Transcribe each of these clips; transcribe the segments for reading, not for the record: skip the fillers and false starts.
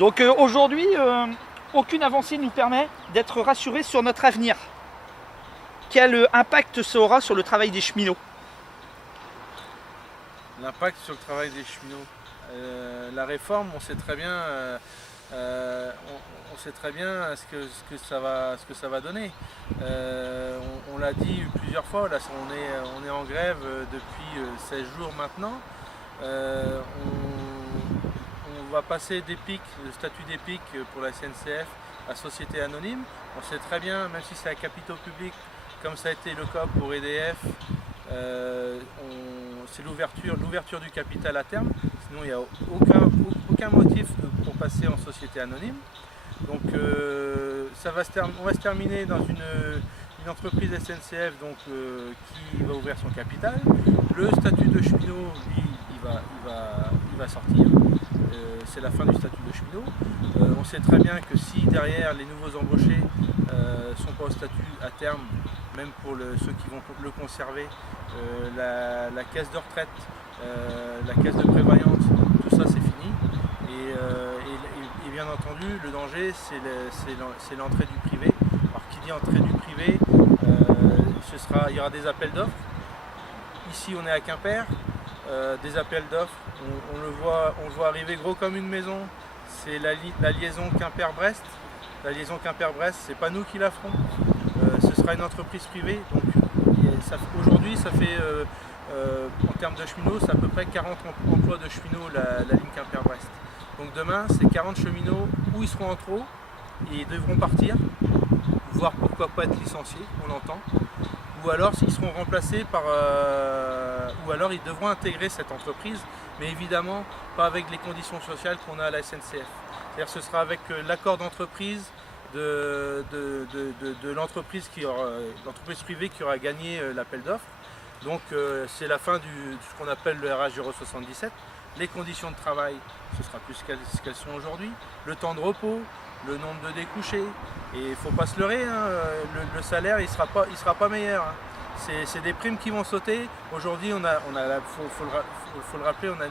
Donc aujourd'hui, aucune avancée ne nous permet d'être rassurés sur notre avenir. Quel impact ça aura sur le travail des cheminots? L'impact sur le travail des cheminots. La réforme, on sait très bien, on sait très bien ce que ça va donner. On l'a dit plusieurs fois, là, on est en grève depuis 16 jours maintenant. On va passer d'EPIC, le statut d'EPIC pour la SNCF à société anonyme. On sait très bien, même si c'est à capitaux publics, comme ça a été le cas pour EDF, c'est l'ouverture du capital à terme. Sinon, il n'y a aucun motif pour passer en société anonyme. Donc, on va se terminer dans une entreprise SNCF donc, qui va ouvrir son capital. Le statut de cheminot, lui, il va sortir. C'est la fin du statut de cheminot. On sait très bien que si derrière les nouveaux embauchés sont pas au statut à terme, même pour ceux qui vont le conserver, la caisse de retraite, la caisse de prévoyance, tout ça c'est fini. Et bien entendu, le danger c'est l'entrée du privé. Alors qui dit entrée du privé, il y aura des appels d'offres. Ici on est à Quimper, des appels d'offres, on le voit arriver gros comme une maison, c'est la liaison Quimper-Brest. La liaison Quimper-Brest, c'est pas nous qui la ferons, ce sera une entreprise privée. Donc aujourd'hui, ça fait, en termes de cheminots, c'est à peu près 40 emplois de cheminots la ligne Quimper-Brest. Donc demain, c'est 40 cheminots où ils seront en trop et ils devront partir, voire pourquoi pas être licenciés, on l'entend. Ou alors ils seront remplacés ou alors ils devront intégrer cette entreprise, mais évidemment pas avec les conditions sociales qu'on a à la SNCF. C'est-à-dire ce sera avec l'accord d'entreprise de l'entreprise privée qui aura gagné l'appel d'offres. Donc c'est la fin de ce qu'on appelle le RH 077. Les conditions de travail, ce sera plus ce qu'elles sont aujourd'hui. Le temps de repos, le nombre de découchés. Et il ne faut pas se leurrer, hein, le salaire il sera pas meilleur. Hein. C'est des primes qui vont sauter. Aujourd'hui, faut le rappeler, on a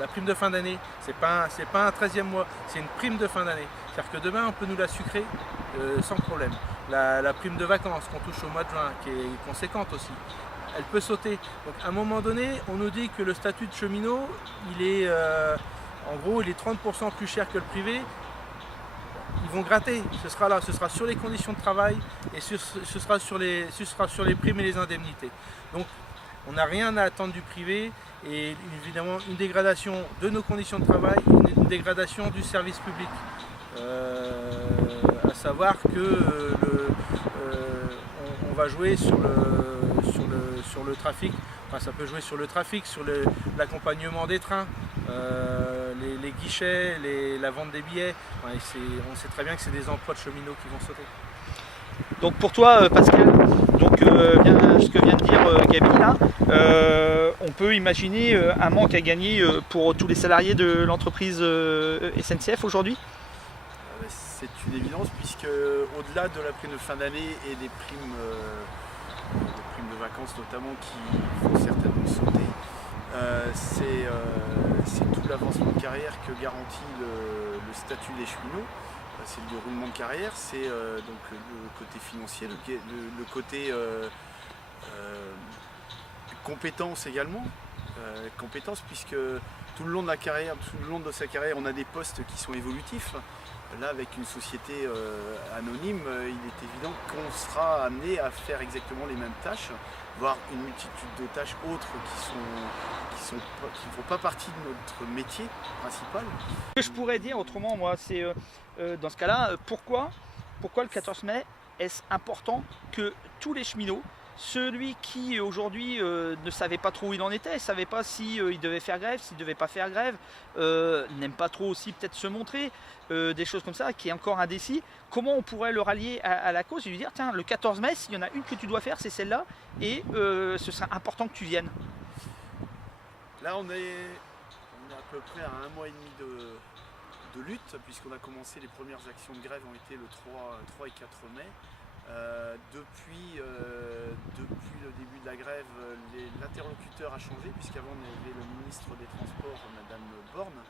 la prime de fin d'année. C'est pas un 13e mois, c'est une prime de fin d'année. C'est-à-dire que demain, on peut nous la sucrer sans problème. La prime de vacances qu'on touche au mois de juin, qui est conséquente aussi, elle peut sauter. Donc à un moment donné, on nous dit que le statut de cheminot, il est en gros, il est 30% plus cher que le privé. Ils vont gratter, ce sera sur les conditions de travail et ce sera sur les primes et les indemnités. Donc on n'a rien à attendre du privé et évidemment une dégradation de nos conditions de travail, une dégradation du service public. À savoir que on va jouer sur le trafic, enfin ça peut jouer sur le trafic, sur l'accompagnement des trains, les guichets, la vente des billets. Ouais, on sait très bien que c'est des emplois de cheminots qui vont sauter. Donc pour toi, Pascal, donc, ce que vient de dire Gaby là, on peut imaginer un manque à gagner pour tous les salariés de l'entreprise SNCF aujourd'hui? C'est une évidence puisque au-delà de la prime de fin d'année et des primes de vacances notamment qui vont certainement sauter, c'est tout l'avancement de carrière que garantit le statut des cheminots. C'est le déroulement de carrière, c'est donc le côté financier, le côté compétence également. Compétence puisque tout le long de sa carrière, on a des postes qui sont évolutifs. Là, avec une société anonyme, il est évident qu'on sera amené à faire exactement les mêmes tâches, voire une multitude de tâches autres qui ne font pas partie de notre métier principal. Ce que je pourrais dire autrement, moi, c'est dans ce cas-là, pourquoi le 14 mai est-ce important que tous les cheminots, celui qui aujourd'hui ne savait pas trop où il en était, ne savait pas s'il devait faire grève, s'il ne devait pas faire grève, n'aime pas trop aussi peut-être se montrer, des choses comme ça, qui est encore indécis, comment on pourrait le rallier à la cause et lui dire tiens, le 14 mai, s'il y en a une que tu dois faire, c'est celle-là, et ce serait important que tu viennes. Là, on est à peu près à 1 mois et demi de lutte, puisqu'on a commencé, les premières actions de grève ont été le 3 et 4 mai. Depuis le début de la grève, l'interlocuteur a changé, puisqu'avant on avait le ministre des Transports, Madame Borne,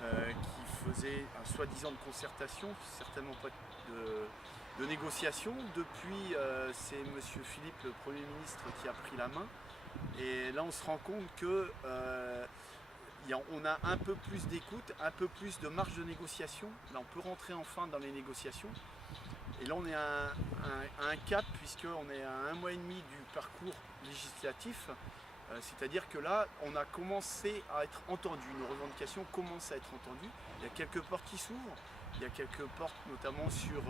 qui faisait un soi-disant de concertation, certainement pas de négociation. Depuis, c'est M. Philippe, le Premier ministre, qui a pris la main. Et là, on se rend compte que on a un peu plus d'écoute, un peu plus de marge de négociation. Là, on peut rentrer enfin dans les négociations. Et là, on est à un cap, puisqu'on est à 1 mois et demi du parcours législatif. C'est-à-dire que là, on a commencé à être entendu. Nos revendications commencent à être entendues. Il y a quelques portes qui s'ouvrent. Il y a quelques portes, notamment sur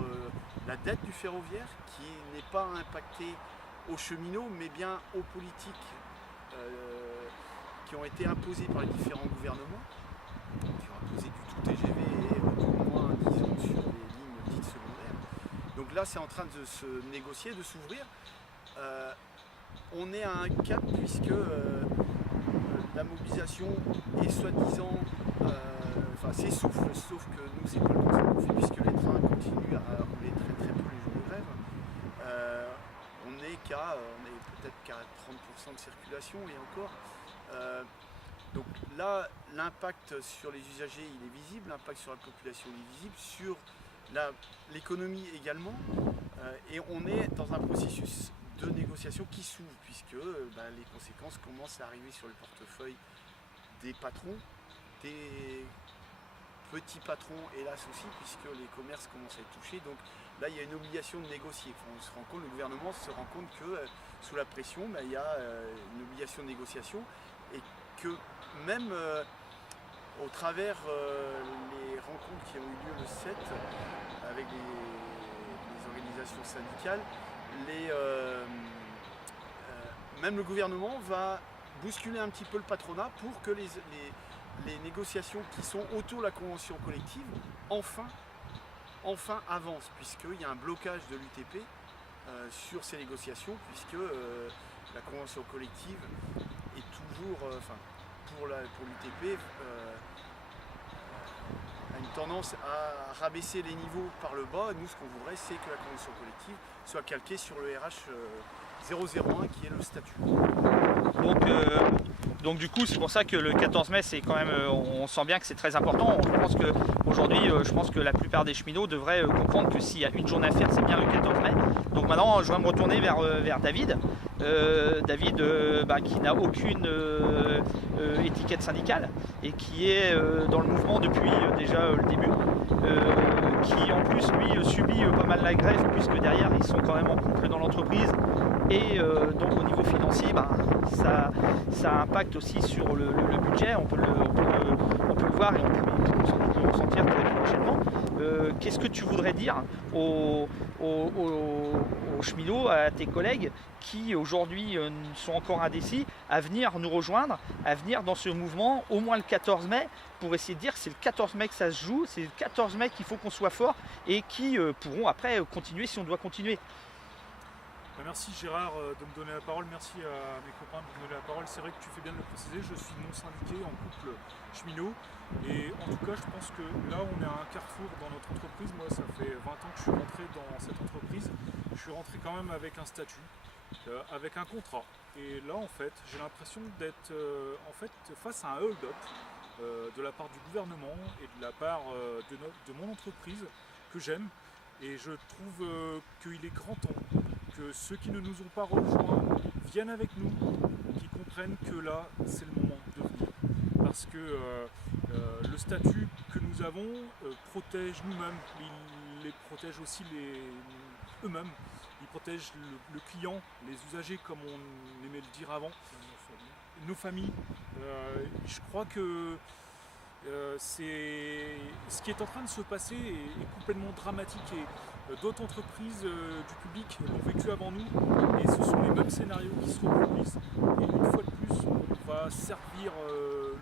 la dette du ferroviaire, qui n'est pas impactée aux cheminots, mais bien aux politiques qui ont été imposées par les différents gouvernements, qui ont imposé du tout TGV et au moins, disons, sur les lignes dites secondaires. Donc là, c'est en train de se négocier, de s'ouvrir. On est à un cap puisque la mobilisation est soi-disant, s'essouffle, sauf que nous, c'est pas le constat qu'on fait puisque les trains continuent à rouler très très peu les jours de grève. On est peut-être qu'à 30% de circulation et encore. Donc là, l'impact sur les usagers, il est visible, l'impact sur la population, il est visible, sur l'économie également. Et on est dans un processus de négociation qui s'ouvre, puisque les conséquences commencent à arriver sur le portefeuille des patrons, des petits patrons, hélas aussi, puisque les commerces commencent à être touchés. Donc là, il y a une obligation de négocier. On se rend compte, le gouvernement se rend compte que sous la pression, il y a une obligation de négociation et que même au travers les rencontres qui ont eu lieu le 7 avec les organisations syndicales, même le gouvernement va bousculer un petit peu le patronat pour que les négociations qui sont autour de la convention collective enfin avancent, puisqu'il y a un blocage de l'UTP sur ces négociations, puisque la convention collective est toujours, pour l'UTP, a une tendance à rabaisser les niveaux par le bas. Nous, ce qu'on voudrait, c'est que la convention collective soit calquée sur le RH 001 qui est le statut. Donc du coup, c'est pour ça que le 14 mai, c'est quand même, on sent bien que c'est très important. Je pense qu'aujourd'hui, la plupart des cheminots devraient comprendre que s'il y a une journée à faire, c'est bien le 14 mai. Donc maintenant, je vais me retourner vers David. David qui n'a aucune étiquette syndicale et qui est dans le mouvement depuis déjà le début, qui en plus lui subit pas mal la grève puisque derrière ils sont quand même en couple dans l'entreprise et donc au niveau financier ça impacte aussi sur le budget, on peut le voir et on peut le ressentir très prochainement. Qu'est-ce que tu voudrais dire aux cheminots, à tes collègues qui aujourd'hui sont encore indécis, à venir nous rejoindre, à venir dans ce mouvement au moins le 14 mai pour essayer de dire que c'est le 14 mai que ça se joue, c'est le 14 mai qu'il faut qu'on soit fort et qui pourront après continuer si on doit continuer. Merci Gérard de me donner la parole, merci à mes copains de me donner la parole. C'est vrai que tu fais bien de le préciser, je suis non syndiqué en couple cheminot et en tout cas je pense que là on est à un carrefour dans notre entreprise. Moi ça fait 20 ans que je suis rentré dans cette entreprise, je suis rentré quand même avec un statut, avec un contrat et là en fait j'ai l'impression d'être face à un hold-up de la part du gouvernement et de la part de mon entreprise que j'aime et je trouve qu'il est grand temps que ceux qui ne nous ont pas rejoints viennent avec nous, qui comprennent que là, c'est le moment de venir. Parce que le statut que nous avons protège nous-mêmes, il les protège aussi eux-mêmes, il protège le client, les usagers comme on aimait le dire avant, nos familles. Je crois que ce qui est en train de se passer est complètement dramatique et d'autres entreprises du public l'ont vécu avant nous et ce sont les mêmes scénarios qui se reproduisent et une fois de plus on va servir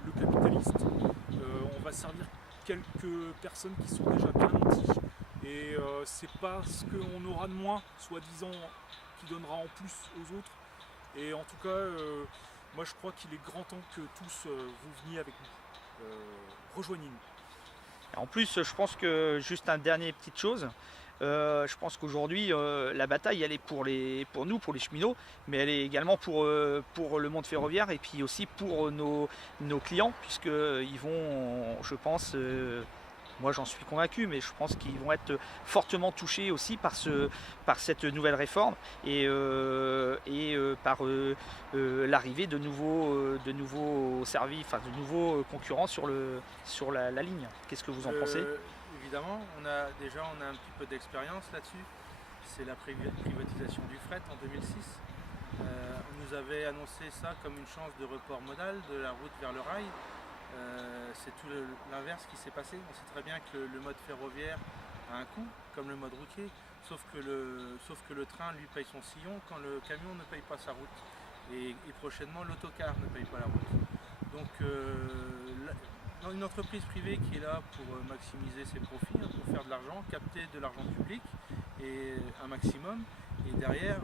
le capitaliste, on va servir quelques personnes qui sont déjà bien nanties et c'est pas ce qu'on aura de moins soi-disant qui donnera en plus aux autres et en tout cas moi je crois qu'il est grand temps que tous vous veniez avec nous. Rejoignez-nous. En plus, je pense que juste un dernier petite chose, Je pense qu'aujourd'hui, la bataille, elle est pour nous, pour les cheminots, mais elle est également pour le monde ferroviaire et puis aussi pour nos clients, puisqu'ils vont, je pense, moi j'en suis convaincu, mais je pense qu'ils vont être fortement touchés aussi par cette nouvelle réforme et par l'arrivée de nouveaux services, enfin de nouveaux concurrents sur la ligne. Qu'est-ce que vous en pensez? Évidemment, on a un petit peu d'expérience là-dessus. C'est la privatisation du fret en 2006. On nous avait annoncé ça comme une chance de report modal de la route vers le rail. C'est tout l'inverse qui s'est passé. On sait très bien que le mode ferroviaire a un coût, comme le mode routier, sauf que le train lui paye son sillon quand le camion ne paye pas sa route. Et prochainement, l'autocar ne paye pas la route. Donc, une entreprise privée qui est là pour maximiser ses profits, pour faire de l'argent, capter de l'argent public et un maximum, et derrière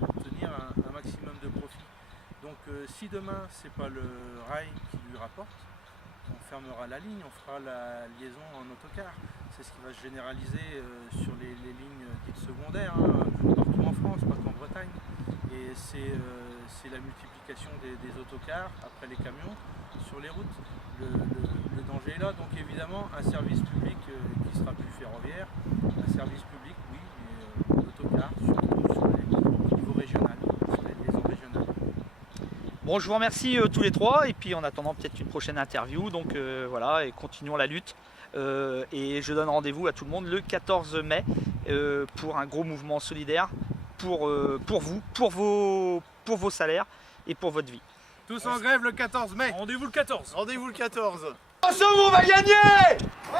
obtenir un maximum de profit. Donc si demain c'est pas le rail qui lui rapporte, on fermera la ligne, on fera la liaison en autocar. C'est ce qui va se généraliser sur les lignes dites secondaires, partout en France, pas qu'en Bretagne. Et c'est la multiplication des autocars après les camions sur les routes. Le danger est là, donc évidemment un service public qui sera plus ferroviaire, un service public oui, mais autocar surtout au niveau régional, sur les liaisons régionales. Bon, je vous remercie tous les trois et puis en attendant peut-être une prochaine interview, donc voilà, et continuons la lutte. Et je donne rendez-vous à tout le monde le 14 mai pour un gros mouvement solidaire pour vous, pour vos salaires et pour votre vie. Tous en grève le 14 mai. Rendez-vous le 14. Rendez-vous le 14. Ensemble, on va gagner! Ouais